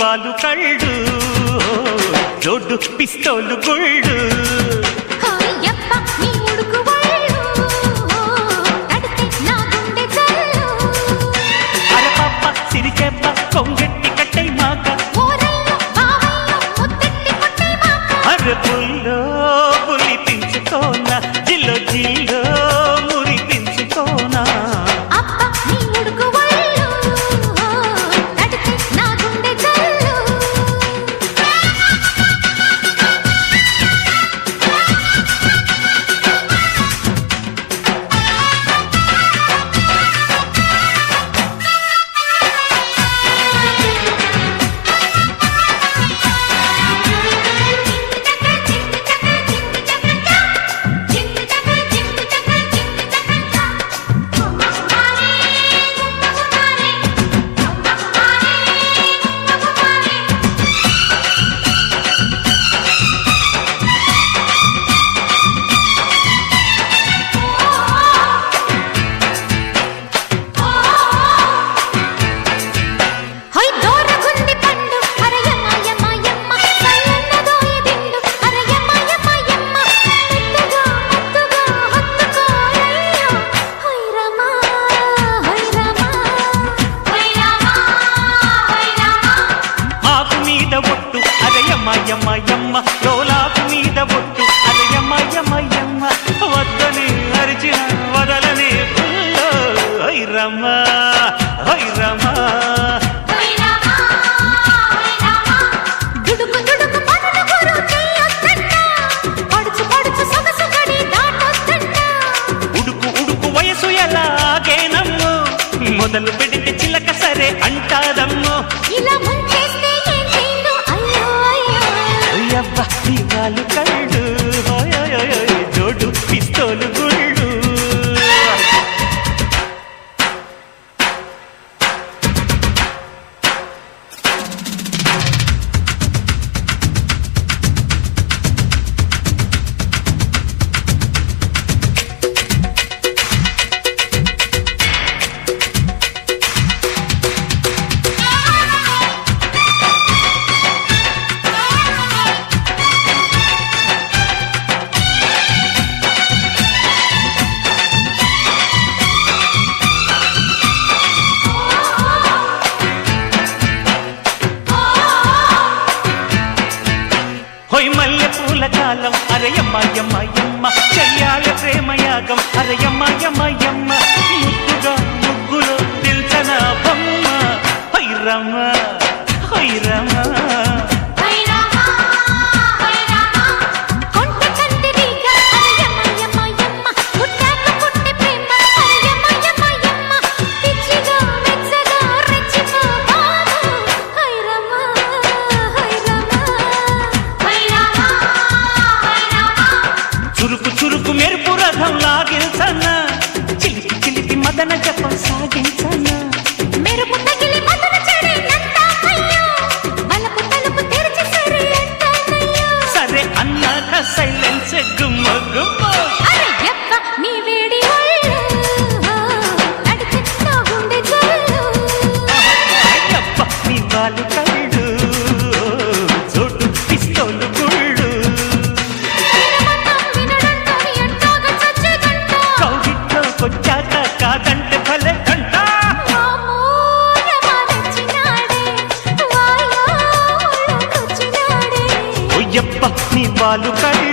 వాలు కళ్ళు జోడు పిస్తోలు గుళ్ళు అరపప్ప సిరిచెప్ప కొంగెట్టి కట్టై మాక అరపుల్లో పులి పెంచుకోనా జిల్లో జిల్లో మురి పెంచుకోనా యమ్మ లోలాకు మీద బొట్టు అరే యమ్మ వద్దని అరిచిన వదలని హై రమ్మ ఉడుకు వయసు ఎలాగేనమ్మో మొదలు పెడితే చిలక సరే అంటాదమ్మో వాలు కళ్ళు జోడు పిస్తోలు గుళ్ళు మల్లె పూల కాలం అరయమ్మ చెయ్యాల ప్రేమయాగం అరయమ్మ ముద్దుగా ముగ్గులో నిల్చన బొమ్మ హైరమ్మ చురుకు మెరుపు రథం లాగించన్నా చిలిపి మదన జపం సాగించన్నా మెరుపు తగిలి మదన సరే అన్నాక సైలెన్స్ గుమ్మ నీ వేడి నీ వాలు కళ్ళు జోడు పిస్తోలు గుళ్ళు కొచ్చాక కాదంటే భలే కంట ఓయప్ప నీ వాలు కళ్ళు